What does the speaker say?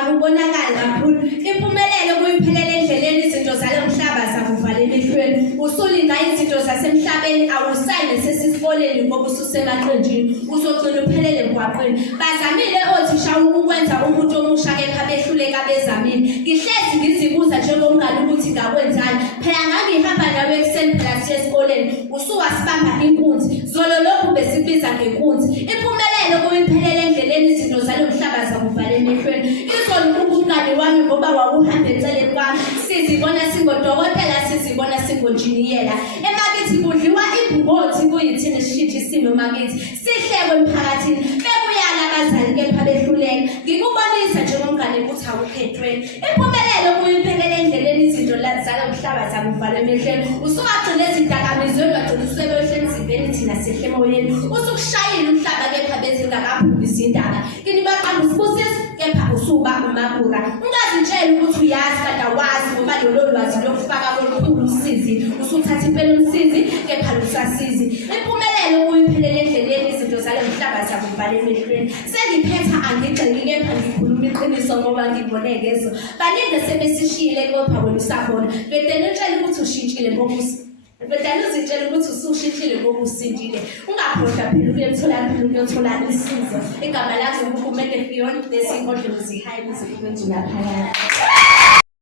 akubonakali kakhulu. Impumelelo kuyiphelele endleleni izinto zalo mhlaba zakuvala emehlweni. Usulinda izinto zasemhlabeni awusayine sesisikoleni ngoba ususemaqenjini uzogcina uphelele emgwaqweni. Bazamile othisha ukwenza umuntu omusha kepha behluleka bezamile. Ngihlezi ngizibuza njengomngane ukuthi ngakwenzani. Phela ngangihamba nawe ekuseni phela siya esikoleni usuwasibamba inkunzi. Zolo lokhu besibiza ngenkunzi. Impumelelo kuyiphelele endleleni izinto zalo mhlaba zakuvala emehlweni. Izolo umngane wami ngoba wawuhamba eceleni kwami. Sizibona singodokotela sizibona singonjiniyela. Emakithi kudliwa ibhubothi kuyithini sishintshe isimo emakithi. Sihlekwe emphakathini. Bekuyala abazali kepha behluleka. Ngikubonisa njengomngane ukuthi awukhethweni. Impumelelo kuyiphelele endleleni izinto zalo mhlaba zakuvala emehlweni. Usungagcina ezidakamizweni wagcina usebehla emzimbeni thina sihle emoyeni. Usukushayile umhlaba kepha bezingakaphumi izindaba. Kini baqamba usibusisi kepha usuba umabura. Ungazitshela ukuthi uyazi kodwa wazi ngoba lolo lwazi lokufaka kolukhulu usizi. Usuthatha impela umsizi kepha lusasizi. Impumelelo kuyiphelele endleleni izinto zalo mhlaba zakuvala emehlweni. Sengiphetha angigxeki kepha ngikhuluma iqiniso ngoba ngibone ngezo. Baningi sebesishiyile kepha wena usabona. Bedela utshela ukuthi ushintshile ngoba bedala uzitshela ukuthi usushintshile ngoba usindile. Ungaphoqa phela ukuyemtholampilo ukuyothola isizo. Igama lakho nguMende Fiona lesinkondlo zihayi kuze kwenze lapha.